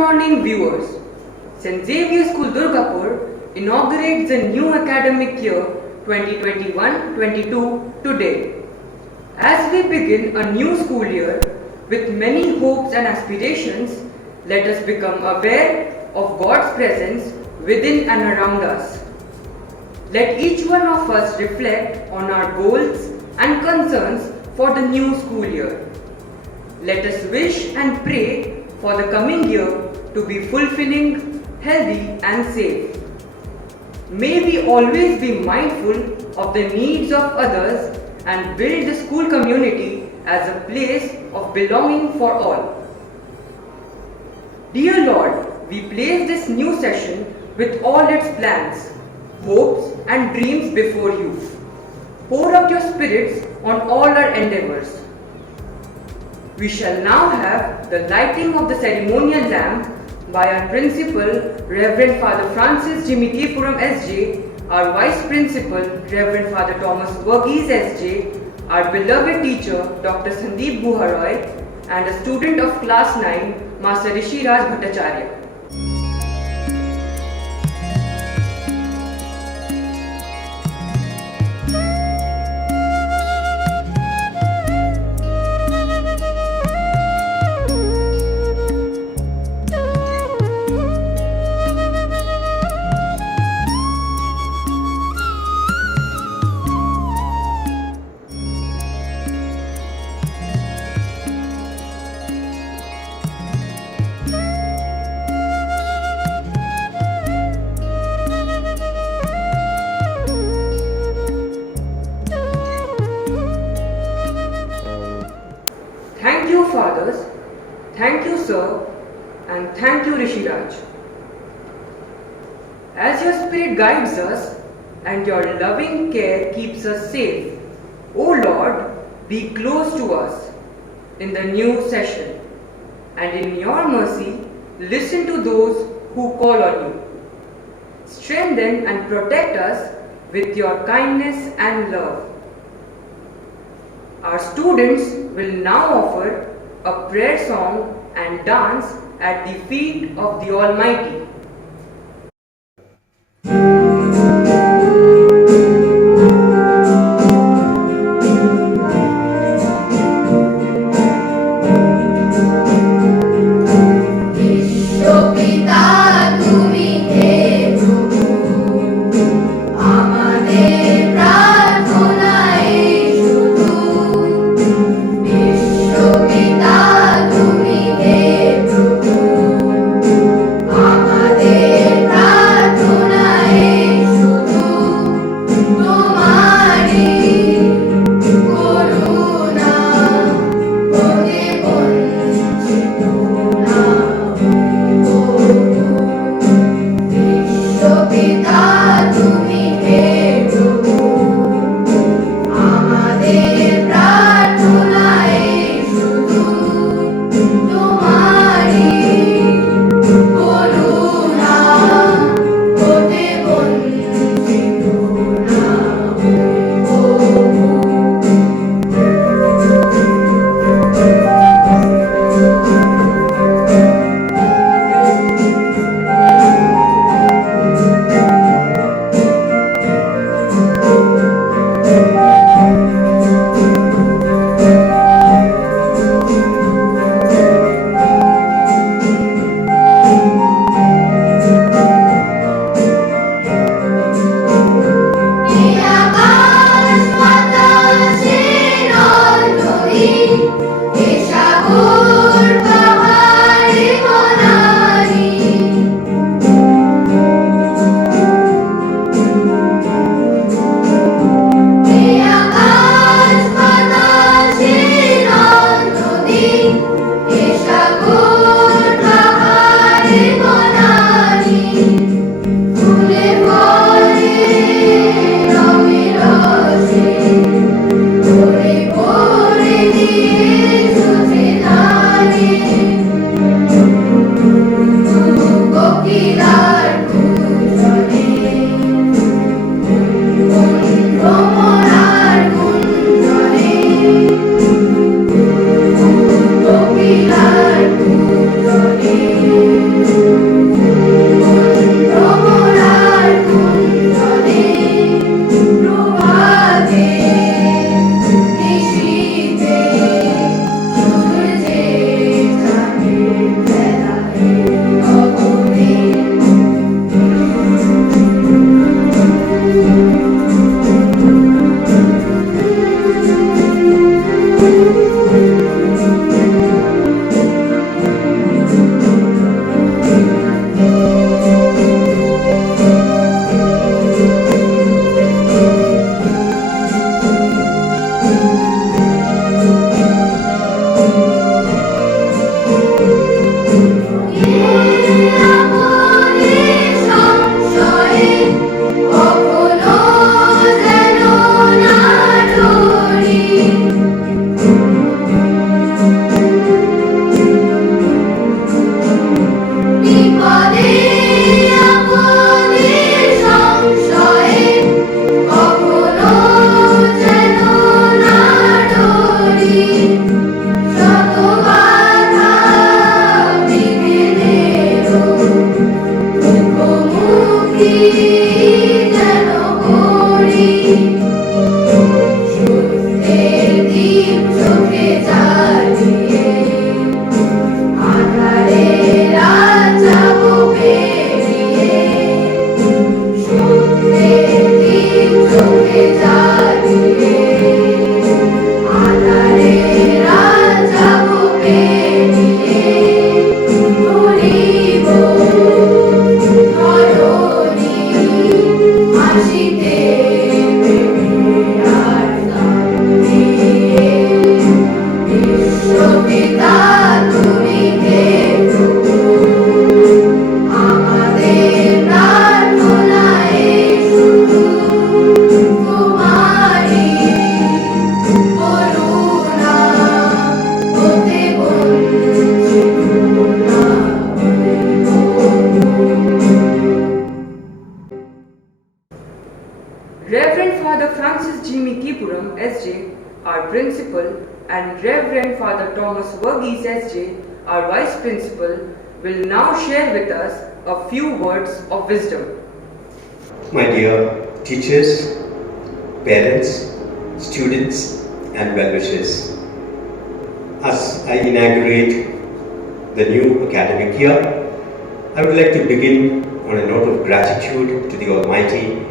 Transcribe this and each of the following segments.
morning viewers. St.Xavier School Durgapur inaugurates the new academic year 2021-22 today. As we begin a new school year with many hopes and aspirations, let us become aware of God's presence within and around us. Let each one of us reflect on our goals and concerns for the new school year. Let us wish and pray for the coming year to be fulfilling, healthy and safe. May we always be mindful of the needs of others and build the school community as a place of belonging for all. Dear Lord, we place this new session with all its plans, hopes and dreams before you. Pour out your spirits on all our endeavors. We shall now have the lighting of the ceremonial lamp by our Principal, Reverend Father Francis Jimmy Keepuram S.J., our Vice Principal, Reverend Father Thomas Varghese S.J., our beloved teacher, Dr. Sandip Guha Roy, and a student of Class 9, Master Rishiraaj Bhattacharya. Thank you, fathers, thank you, sir, and thank you, Rishiraaj. As your spirit guides us and your loving care keeps us safe, O Lord, be close to us in the new session, and in your mercy, listen to those who call on you. Strengthen and protect us with your kindness and love. Our students will now offer a prayer song and dance at the feet of the Almighty. Keepuram SJ, our principal, and Reverend Father Thomas Varghese SJ, our vice principal, will now share with us a few words of wisdom. My dear teachers, parents, students, and well-wishers, as I inaugurate the new academic year, I would like to begin on a note of gratitude to the Almighty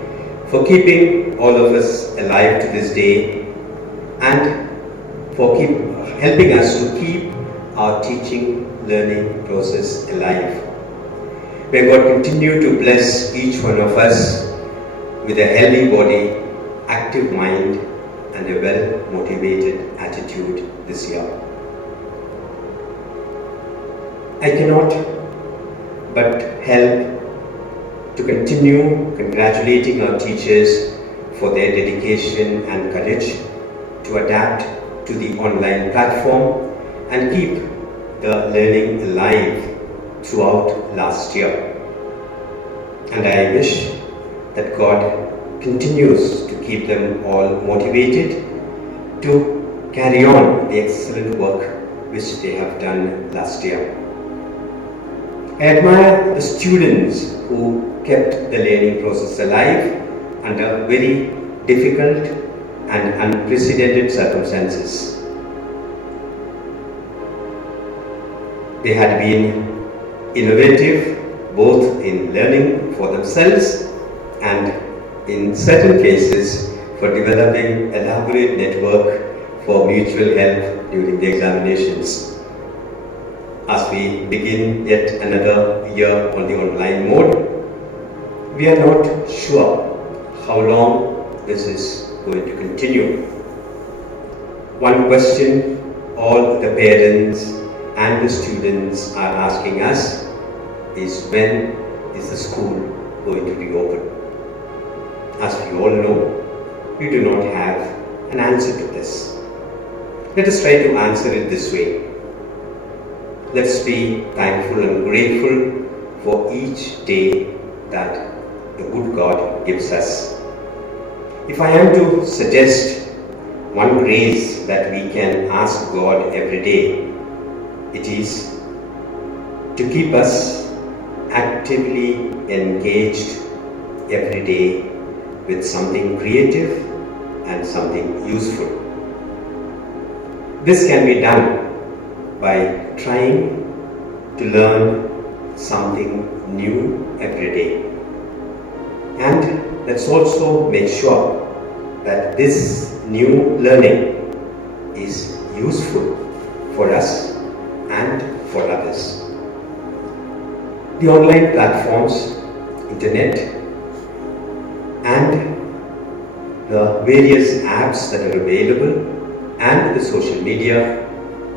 for keeping all of us alive to this day and for helping us to keep our teaching learning process alive. May God continue to bless each one of us with a healthy body, active mind, and a well-motivated attitude this year. I cannot but help to continue congratulating our teachers for their dedication and courage to adapt to the online platform and keep the learning alive throughout last year. And I wish that God continues to keep them all motivated to carry on the excellent work which they have done last year. I admire the students who kept the learning process alive under very difficult and unprecedented circumstances. They had been innovative both in learning for themselves and in certain cases for developing elaborate network for mutual help during the examinations. As we begin yet another year on the online mode, we are not sure how long this is going to continue. One question all the parents and the students are asking us is, when is the school going to reopen? As we all know, we do not have an answer to this. Let us try to answer it this way. Let's be thankful and grateful for each day that the good God gives us. If I am to suggest one grace that we can ask God every day, it is to keep us actively engaged every day with something creative and something useful. This can be done by trying to learn something new every day. And let's also make sure that this new learning is useful for us and for others. The online platforms, internet, and the various apps that are available and the social media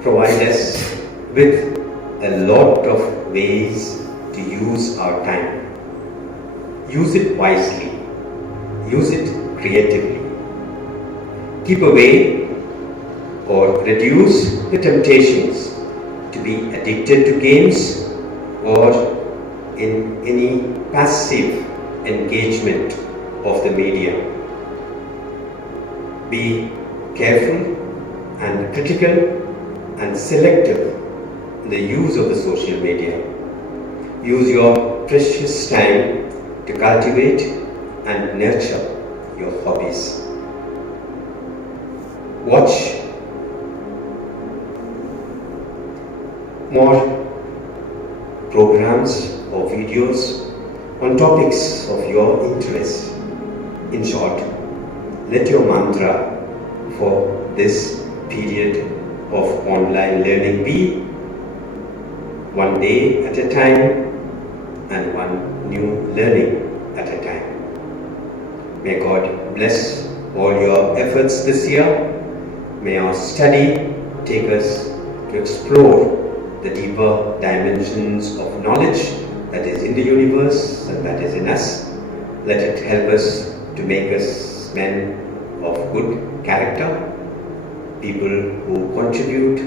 provide us with a lot of ways to use our time. Use it wisely. Use it creatively. Keep away or reduce the temptations to be addicted to games or in any passive engagement of the media. Be careful and critical and selective in the use of the social media. Use your precious time to cultivate and nurture your hobbies. Watch more programs or videos on topics of your interest. In short, let your mantra for this period of online learning be one day at a time and one new learning at a time. May God bless all your efforts this year. May our study take us to explore the deeper dimensions of knowledge that is in the universe and that is in us. Let it help us to make us men of good character, people who contribute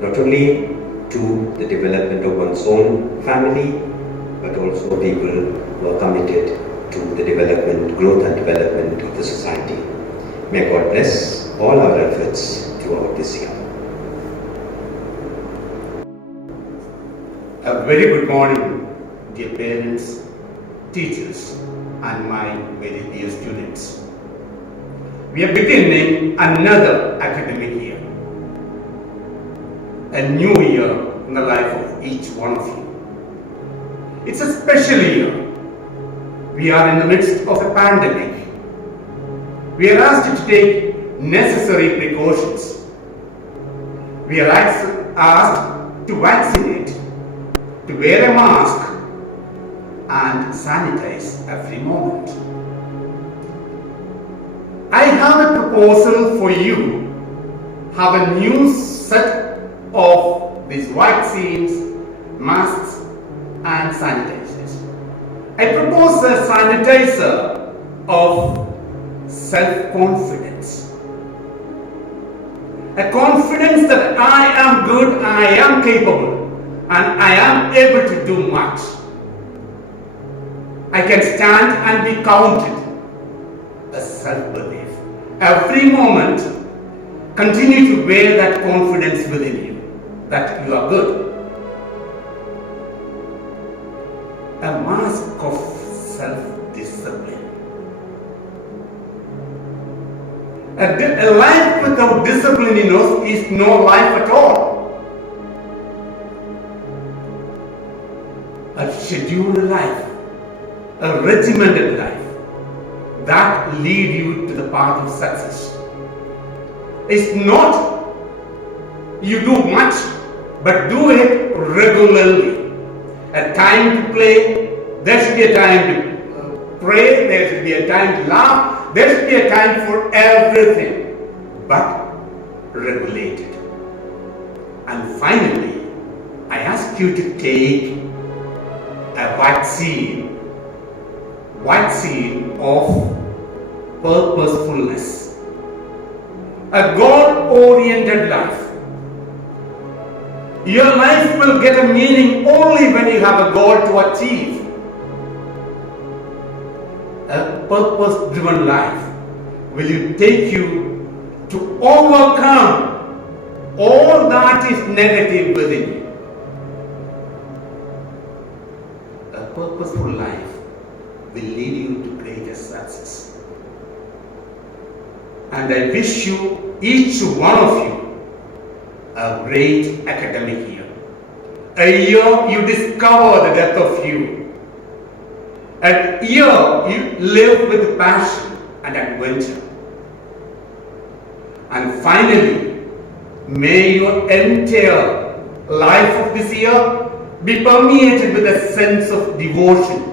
not only to the development of one's own family, but also people who are committed to the development, growth and development of the society. May God bless all our efforts throughout this year. A very good morning, dear parents, teachers, and my very dear students. We are beginning another academic year, a new year in the life of each one of you. It's a special year. We are in the midst of a pandemic. We are asked to take necessary precautions. We are asked to vaccinate, to wear a mask, and sanitize every moment. I have a proposal for you. Have a new set of these vaccines, masks, and sanitizers. I propose a sanitizer of self-confidence. A confidence that I am good, I am capable, and I am able to do much. I can stand and be counted. A self-belief. Every moment, continue to wear that confidence within you, that you are good. A mask of self-discipline. A life without discipline in us is no life at all. A scheduled life, a regimented life that lead you to the path of success. It's not you do much, but do it regularly. A time to play, there should be a time to pray, there should be a time to laugh, there should be a time for everything, but regulated. And finally, I ask you to take a vaccine of purposefulness, a God-oriented life. Your life will get a meaning only when you have a goal to achieve. A purpose-driven life will take you to overcome all that is negative within you. A purposeful life will lead you to greater success. And I wish you, each one of you, a great academic year. A year you discover the depth of you. A year you live with passion and adventure. And finally, may your entire life of this year be permeated with a sense of devotion.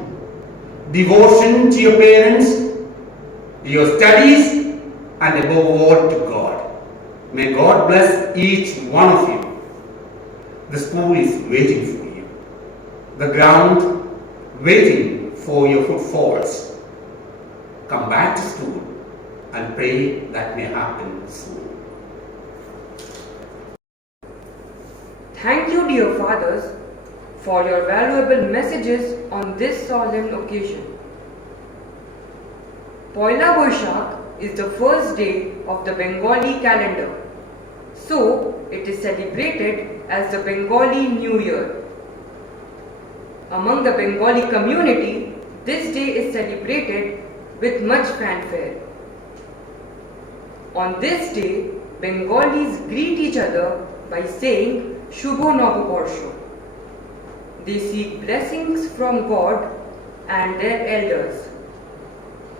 Devotion to your parents, your studies, and above all to God. May God bless each one of you. The school is waiting for you. The ground waiting for your footfalls. Come back to school and pray that may happen soon. Thank you, dear fathers, for your valuable messages on this solemn occasion. Poila Boishakh is the first day of the Bengali calendar, so it is celebrated as the Bengali New Year. Among the Bengali community, this day is celebrated with much fanfare. On this day, Bengalis greet each other by saying Shubho Noboborsho. They seek blessings from God and their elders.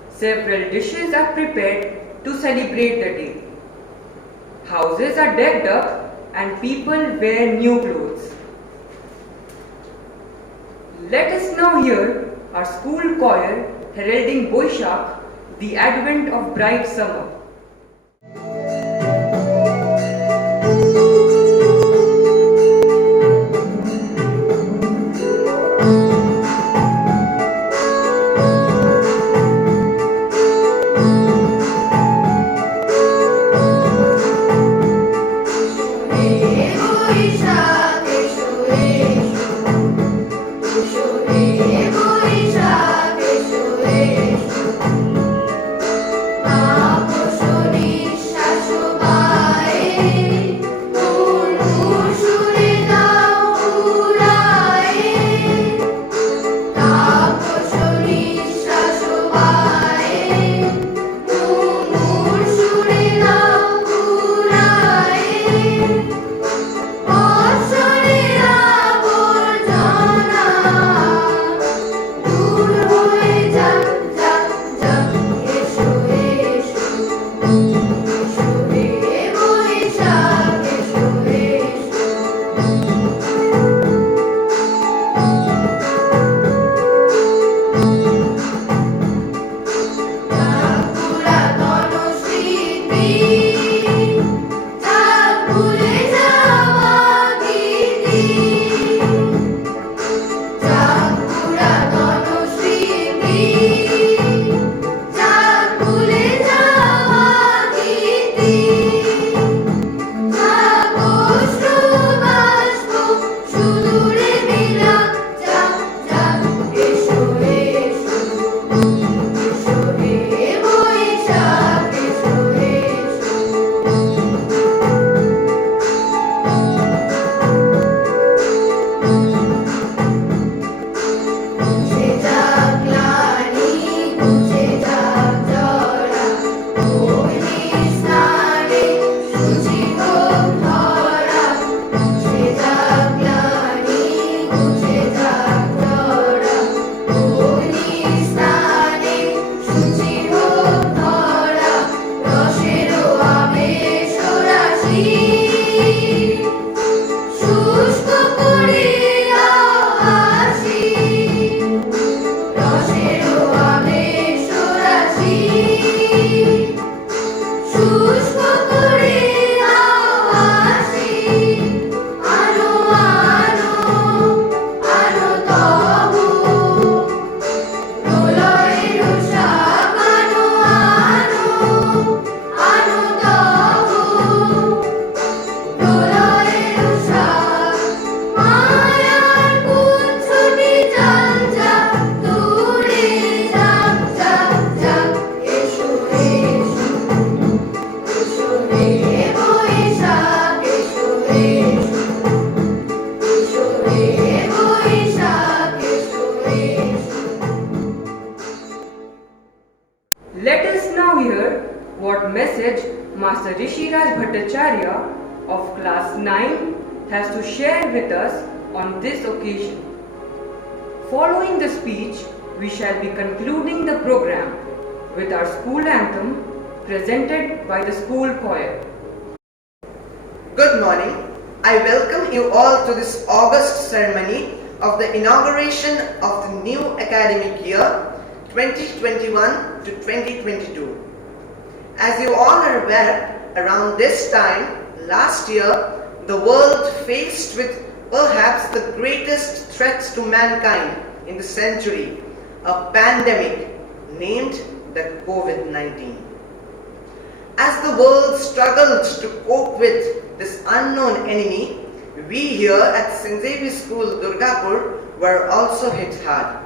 Several dishes are prepared to celebrate the day. Houses are decked up and people wear new clothes. Let us now hear our school choir heralding Boishakh, the advent of bright summer. Let us now hear what message Master Rishiraaj Bhattacharya of class 9 has to share with us on this occasion. Following the speech, we shall be concluding the program with our school anthem presented by the school choir. Good morning. I welcome you all to this August ceremony of the inauguration of the new academic year 2021 to 2022. As you all are aware, around this time last year, the world faced with perhaps the greatest threat to mankind in the century, a pandemic named the COVID-19. As the world struggled to cope with this unknown enemy, we here at St.Xavier School, Durgapur, were also hit hard.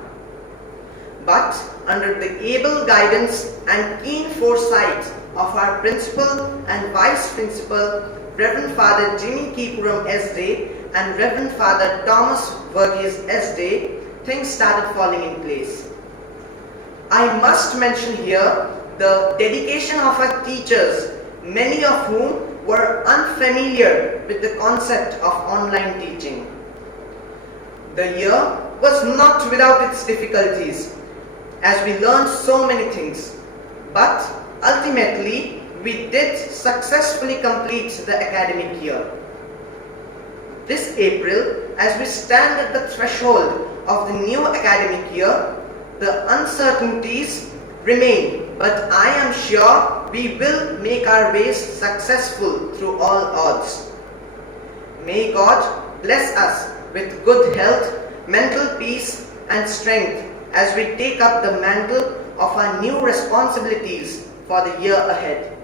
But under the able guidance and keen foresight of our principal and vice principal, Reverend Father Jimmy Keepuram SD and Reverend Father Thomas Varghese SD, things started falling in place. I must mention here the dedication of our teachers many of whom were unfamiliar with the concept of online teaching. The year was not without its difficulties, as we learned so many things, but ultimately we did successfully complete the academic year. This April, as we stand at the threshold of the new academic year, the uncertainties remain, but I am sure we will make our ways successful through all odds. May God bless us with good health, mental peace and strength as we take up the mantle of our new responsibilities for the year ahead.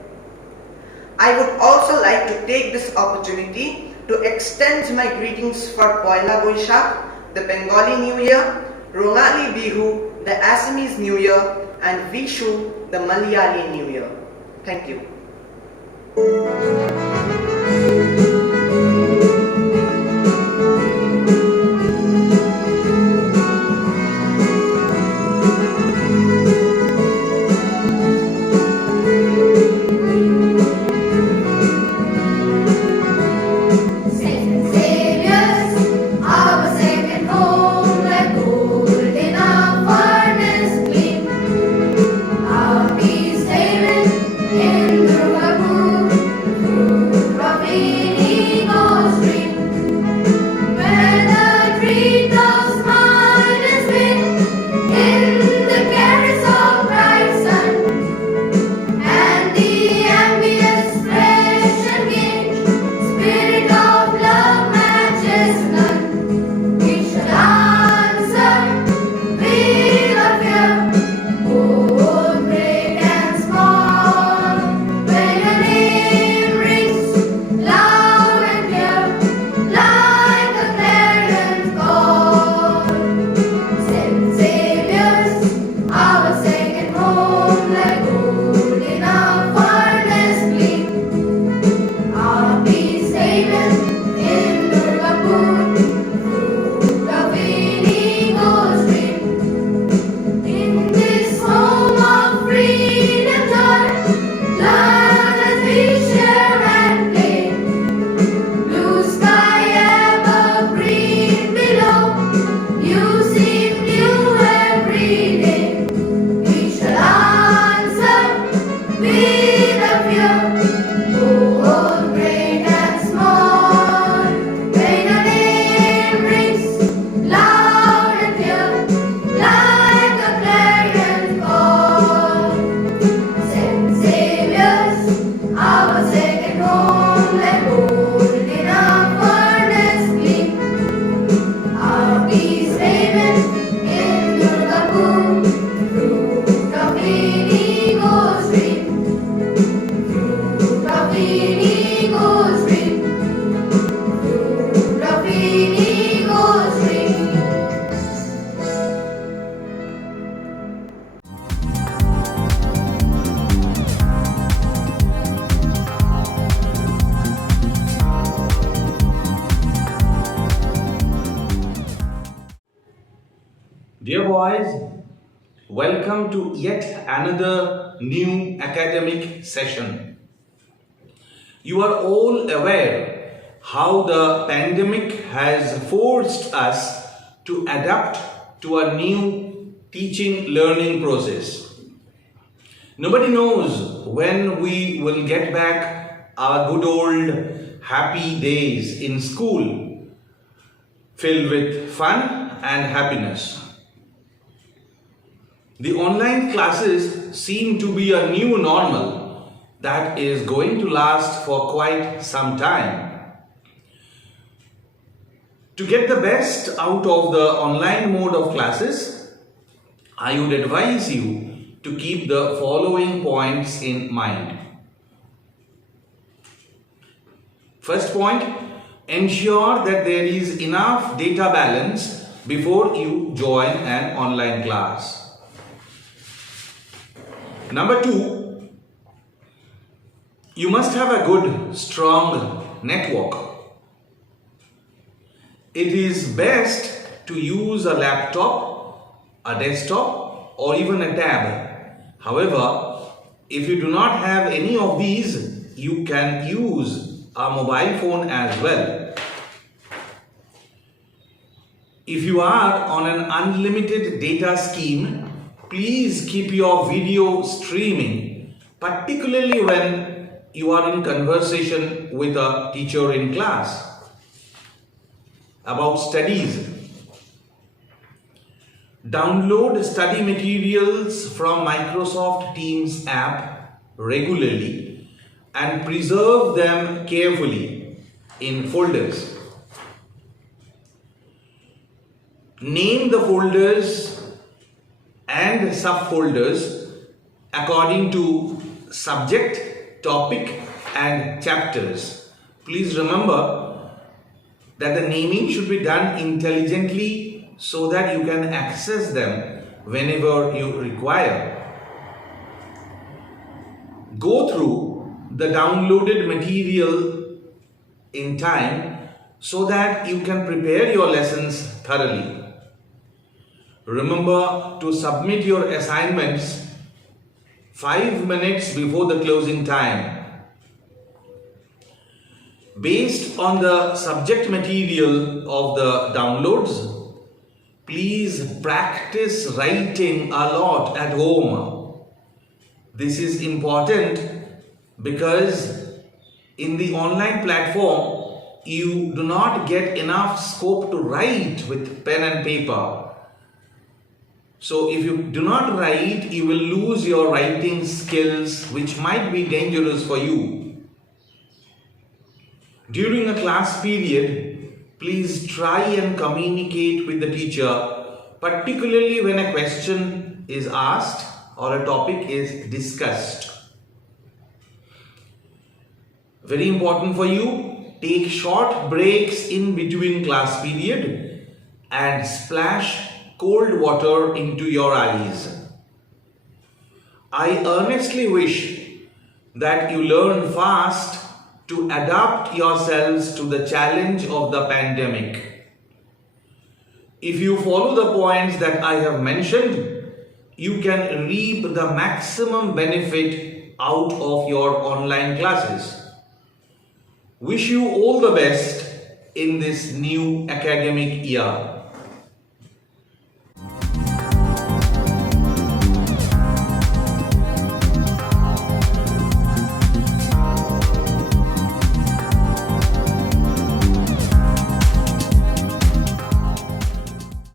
I would also like to take this opportunity to extend my greetings for Poila Boishakh, the Bengali New Year, Rongali Bihu, the Assamese New Year, and Vishu, the Malayali New Year. Thank you. In Durgapur, Dear boys, welcome to yet another new academic session. You are all aware how the pandemic has forced us to adapt to a new teaching learning process. Nobody knows when we will get back our good old happy days in school filled with fun and happiness. The online classes seem to be a new normal that is going to last for quite some time. To get the best out of the online mode of classes, I would advise you to keep the following points in mind. First point, ensure that there is enough data balance before you join an online class. Number 2, you must have a good, strong network. It is best to use a laptop, a desktop, or even a tab. However, if you do not have any of these, you can use a mobile phone as well. If you are on an unlimited data scheme, please keep your video streaming, particularly when you are in conversation with a teacher in class about studies. Download study materials from Microsoft Teams app regularly and preserve them carefully in folders. Name the folders and subfolders according to subject, topic and chapters. Please remember that the naming should be done intelligently so that you can access them whenever you require. Go through the downloaded material in time so that you can prepare your lessons thoroughly. Remember to submit your assignments 5 minutes before the closing time. Based on the subject material of the downloads, please practice writing a lot at home. This is important because in the online platform, you do not get enough scope to write with pen and paper. So if you do not write, you will lose your writing skills, which might be dangerous for you. During a class period, please try and communicate with the teacher, particularly when a question is asked or a topic is discussed. Very important for you, take short breaks in between class period and splash cold water into your eyes. I earnestly wish that you learn fast to adapt yourselves to the challenge of the pandemic. If you follow the points that I have mentioned, you can reap the maximum benefit out of your online classes. Wish you all the best in this new academic year.